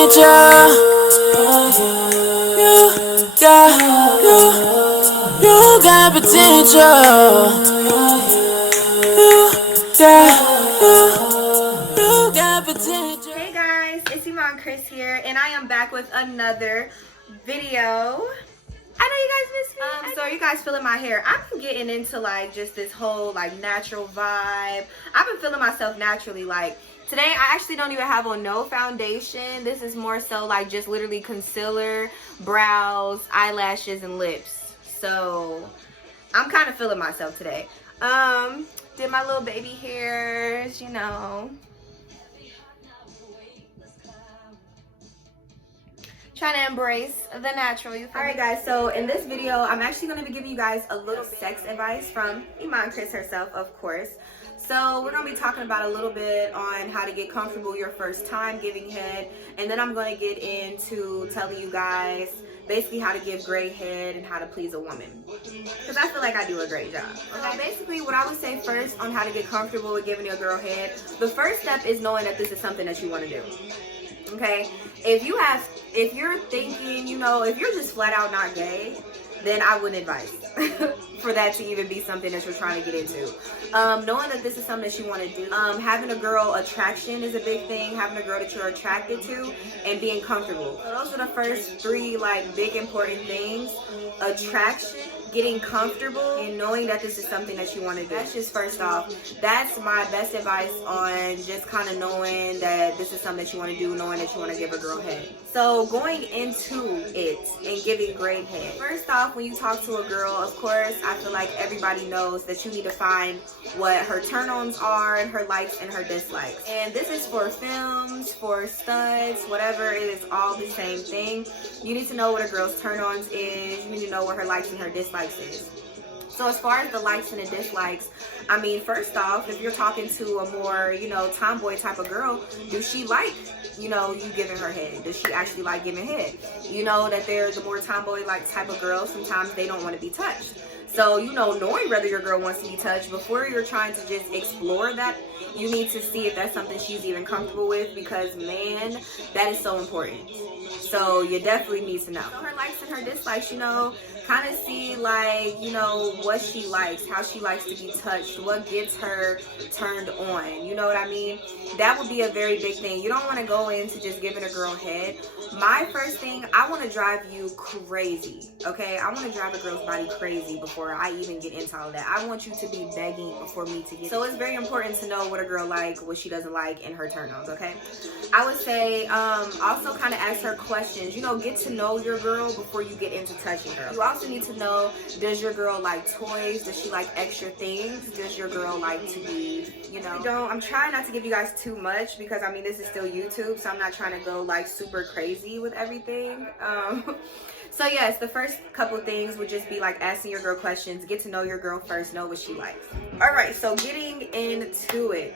potential. You got potential. You got potential. Hey guys, it's Iman Chris here, and I am back with another video. I know you guys missed me. So are you guys feeling my hair? I've been getting into like just this whole like natural vibe. I've been feeling myself naturally. Like today I actually don't even have on no foundation. This is more so like just literally concealer, brows, eyelashes, and lips. So I'm kind of feeling myself today. Did my little baby hairs, you know. Trying to embrace the natural. Alright guys, so in this video I'm actually going to be giving you guys a little sex advice from Iman Chris herself, of course. So we're going to be talking about a little bit on how to get comfortable your first time giving head, and then I'm going to get into telling you guys basically how to give great head and how to please a woman, because I feel like I do a great job. Okay, basically what I would say first on how to get comfortable with giving a girl head, the first step is knowing that this is something that you want to do. Okay, if you're thinking, you know, if you're just flat out not gay, then I wouldn't advise for that to even be something that you're trying to get into. Knowing that this is something that you want to do, having a girl attraction is a big thing, having a girl that you're attracted to, and being comfortable. So those are the first three like big important things: attraction, getting comfortable, and knowing that this is something that you want to do. That's just first off. That's my best advice on just kind of knowing that this is something that you want to do, knowing that you want to give a girl head. So going into it and giving great head. First off, when you talk to a girl, of course, I feel like everybody knows that you need to find what her turn-ons are and her likes and her dislikes. And this is for films, for studs, whatever, it is all the same thing. You need to know what a girl's turn-ons is. You need to know what her likes and her dislikes is. So as far as the likes and the dislikes, I mean, first off, if you're talking to a more, you know, tomboy type of girl, do she like, you know, you giving her head? Does she actually like giving head? You know that there's a more tomboy like type of girl, sometimes they don't want to be touched. So, you know, knowing whether your girl wants to be touched, before you're trying to just explore that, you need to see if that's something she's even comfortable with, because, man, that is so important. So you definitely need to know. So her likes and her dislikes, you know, kind of see like, you know, what she likes, how she likes to be touched, what gets her turned on, you know what I mean? That would be a very big thing. You don't want to go into just giving a girl head. My first thing, I want to drive you crazy, okay? I want to drive a girl's body crazy before I even get into all that. I want you to be begging before me to get. So it's very important to know what a girl likes, what she doesn't like, and her turn-ons, okay? I would say also kind of ask her questions. You know, get to know your girl before you get into touching her. You also need to know, does your girl like toys? Does she like extra things? Does your girl like to be, you know, I'm trying not to give you guys too much, because I mean, this is still YouTube, so I'm not trying to go like super crazy with everything. So yes, the first couple things would just be like asking your girl questions, get to know your girl first, know what she likes. All right, so getting into it,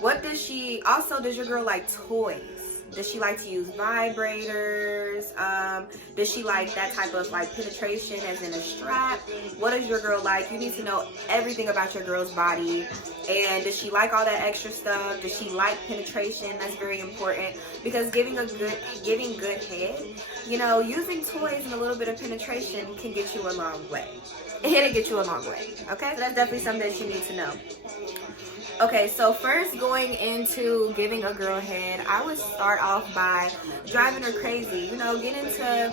what does she, also, does your girl like toys? Does she like to use vibrators? Does she like that type of like penetration as in a strap? What does your girl like? You need to know everything about your girl's body. And does she like all that extra stuff? Does she like penetration? That's very important, because giving good head, you know, using toys and a little bit of penetration can get you a long way. It'll get you a long way, okay? So that's definitely something that you need to know. Okay, so first, going into giving a girl head, I would start off by driving her crazy. You know, get into,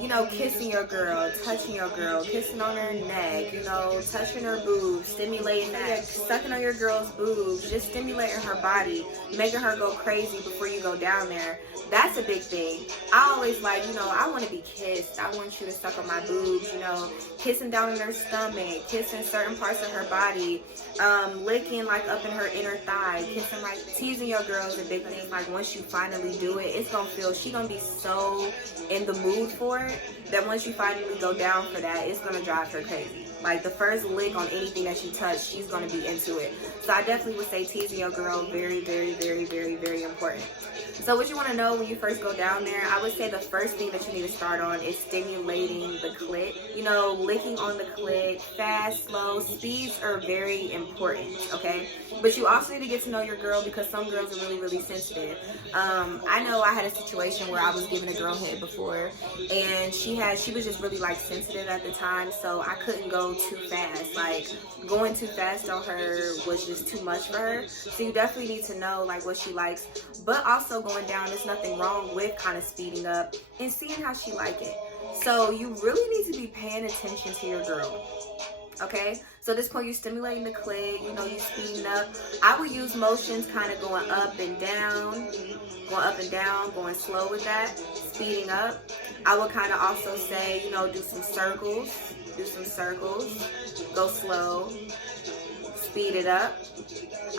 you know, kissing your girl, touching your girl, kissing on her neck, you know, touching her boobs, stimulating that, sucking on your girl's boobs, just stimulating her body, making her go crazy before you go down there. That's a big thing. I always like, you know, I want to be kissed. I want you to suck on my boobs, you know, kissing down in her stomach, kissing certain parts of her body, licking like up in her inner thigh, kissing like teasing your girl is a big thing. Like once you finally do it, it's gonna feel, she gonna be so in the mood for it that once you finally go down for that, it's gonna drive her crazy. Like the first lick on anything that she touched, she's gonna be into it. So I definitely would say teasing your girl, very, very, very, very, very important. So what you want to know when you first go down there, I would say the first thing that you need to start on is stimulating the clit. You know, licking on the clit, fast, slow, speeds are very important, okay? But you also need to get to know your girl, because some girls are really, really sensitive. I know I had a situation where I was giving a girl head before, and she was just really like sensitive at the time, so I couldn't go too fast. Like, going too fast on her was just too much for her. So you definitely need to know like what she likes, but also going down, there's nothing wrong with kind of speeding up and seeing how she like it. So you really need to be paying attention to your girl. Okay, so at this point you're stimulating the clit, you know, you're speeding up. I would use motions kind of going up and down, going slow with that, speeding up. I would kind of also say, you know, do some circles, go slow, speed it up.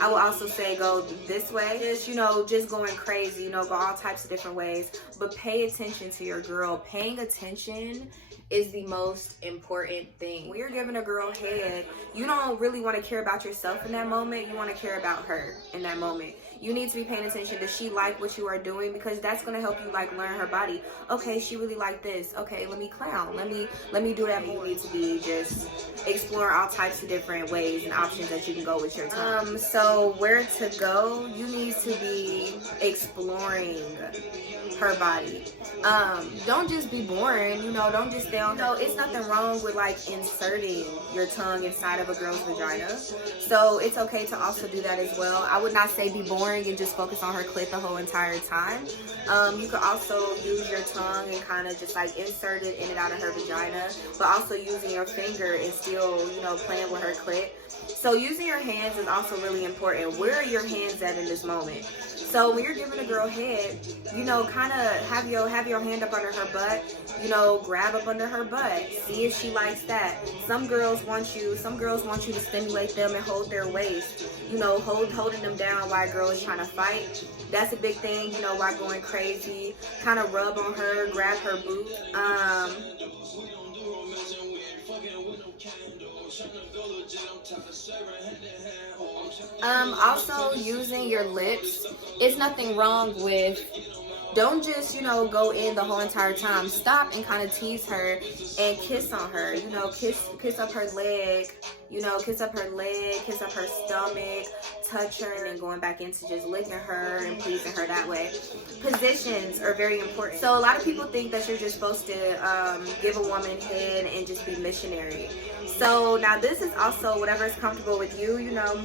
I will also say go this way, just, you know, just going crazy, you know, go all types of different ways, but pay attention to your girl. Paying attention is the most important thing. When you're giving a girl head, you don't really want to care about yourself in that moment. You want to care about her in that moment. You need to be paying attention. Does she like what you are doing? Because that's going to help you like learn her body. Okay, she really like this. Okay, let me clown. Let me do that more. You need to be just exploring all types of different ways and options that you can go with your tongue. So where to go? You need to be exploring her body. Don't just be boring, you know, don't just stay on. No, it's nothing wrong with like inserting your tongue inside of a girl's vagina. So it's okay to also do that as well. I would not say be boring and just focus on her clit the whole entire time. You could also use your tongue and kind of just like insert it in and out of her vagina, but also using your finger and still, you know, playing with her clit. So using your hands is also really important. Where are your hands at in this moment? So when you're giving a girl head, you know, kind of have your hand up under her butt, you know, grab up under her butt, see if she likes that. Some girls want you to stimulate them and hold their waist, you know, holding them down while a girl is trying to fight. That's a big thing, you know, while going crazy. Kind of rub on her, grab her boob. Also using your lips. It's nothing wrong with, don't just, you know, go in the whole entire time. Stop and kind of tease her and kiss on her, you know, kiss up her leg, you know, kiss up her stomach, touch her, and then going back into just licking her and pleasing her that way. Positions are very important. So a lot of people think that you're just supposed to give a woman head and just be missionary. So now this is also whatever is comfortable with you, you know.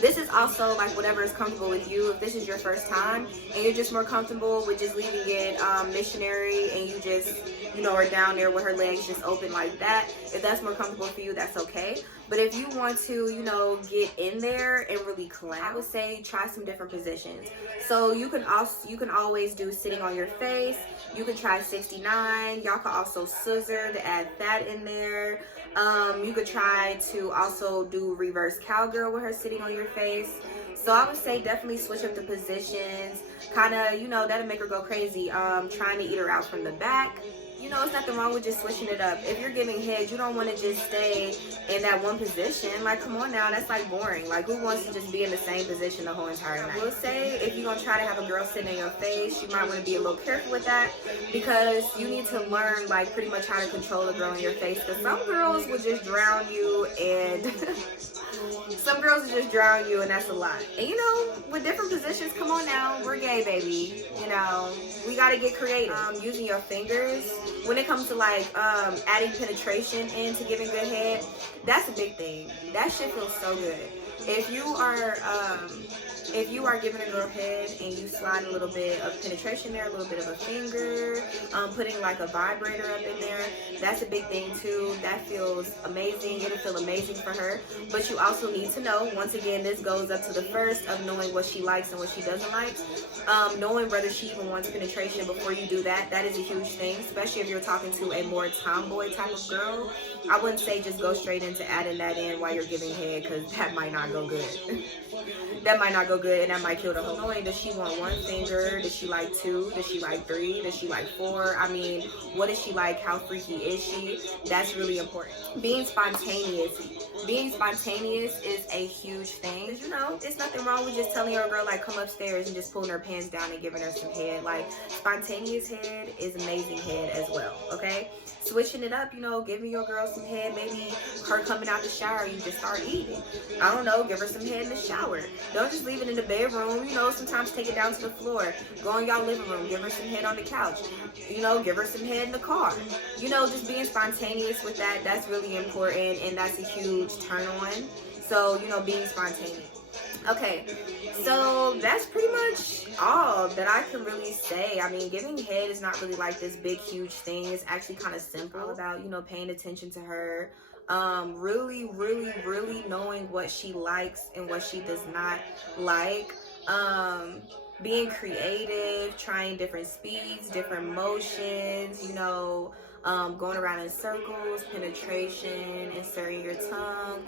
This is also like whatever is comfortable with you. If this is your first time and you're just more comfortable with just leaving it missionary and you just, you know, are down there with her legs just open like that, if that's more comfortable for you, that's okay. But if you want to, you know, get in there and really clown, I would say try some different positions. So you can always do sitting on your face. You can try 69. Y'all can also scissor to add that in there. You could try to also do reverse cowgirl with her sitting on your face. So I would say definitely switch up the positions. Kind of, you know, that'll make her go crazy. Trying to eat her out from the back. You know, it's nothing wrong with just switching it up. If you're giving head, you don't want to just stay in that one position. Like, come on now, that's like boring. Like, who wants to just be in the same position the whole entire night? I will say, if you're going to try to have a girl sitting in your face, you might want to be a little careful with that, because you need to learn, like, pretty much how to control a girl in your face. Because some girls will just drown you, and some girls will just drown you, and that's a lot. And, you know, with different positions, come on now, we're gay, baby. You know, we got to get creative. Using your fingers. When it comes to like adding penetration into giving good head, that's a big thing. That shit feels so good. If you are giving a girl head and you slide a little bit of penetration there, a little bit of a finger, putting like a vibrator up in there, that's a big thing too. That feels amazing. It'll feel amazing for her. But you also need to know, once again, this goes up to the first of knowing what she likes and what she doesn't like. Knowing whether she even wants penetration before you do that, that is a huge thing, especially if you're talking to a more tomboy type of girl. I wouldn't say just go straight into adding that in while you're giving head, because that might not go good. That might not go good, and that might kill the whole. Knowing, does she want one finger? Does she like two? Does she like three? Does she like four? I mean, what is she like? How freaky is she? That's really important. Being spontaneous is a huge thing. You know, it's nothing wrong with just telling your girl, like, come upstairs and just pulling her pants down and giving her some head. Like, spontaneous head is amazing head as well. okay? Switching it up, you know, giving your girl some head. Maybe her coming out the shower, you just start eating. I don't know, give her some head in the shower. Don't just leave it in the bedroom, you know, sometimes take it down to the floor. Go in y'all living room, give her some head on the couch. You know, give her some head in the car. You know, just being spontaneous with that, that's really important, and that's a huge turn on. So, you know, being spontaneous. Okay, so that's pretty much all that I can really say. I mean, giving head is not really like this big, huge thing. It's actually kind of simple about, you know, paying attention to her. Really knowing what she likes and what she does not like. Being creative, trying different speeds, different motions, you know, going around in circles, penetration, inserting your tongue,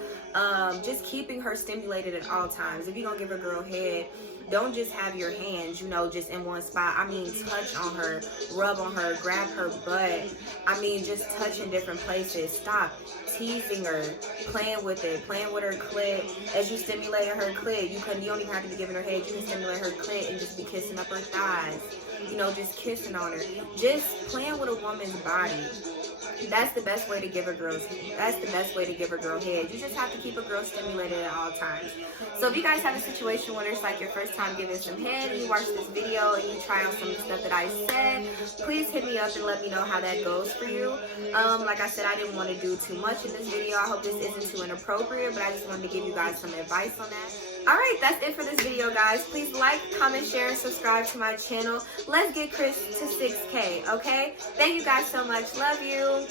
just keeping her stimulated at all times. If you're gonna give a girl head, don't just have your hands, you know, just in one spot. I mean, touch on her, rub on her, grab her butt. I mean, just touch in different places. Stop teasing her, playing with it, playing with her clit. As you stimulate her clit, you don't even have to be giving her head. You can stimulate her clit and just be kissing up her thighs. You know, just kissing on her. Just playing with a woman's body. That's the best way to give a girl head. You just have to keep a girl stimulated at all times. So if you guys have a situation where it's like your first time giving some head and you watch this video and you try on some of the stuff that I said, please hit me up and let me know how that goes for you. Like I said, I didn't want to do too much in this video. I hope this isn't too inappropriate, but I just wanted to give you guys some advice on that. Alright, that's it for this video, guys. Please like, comment, share, and subscribe to my channel. Let's get Chris to 6K, okay? Thank you guys so much. Love you.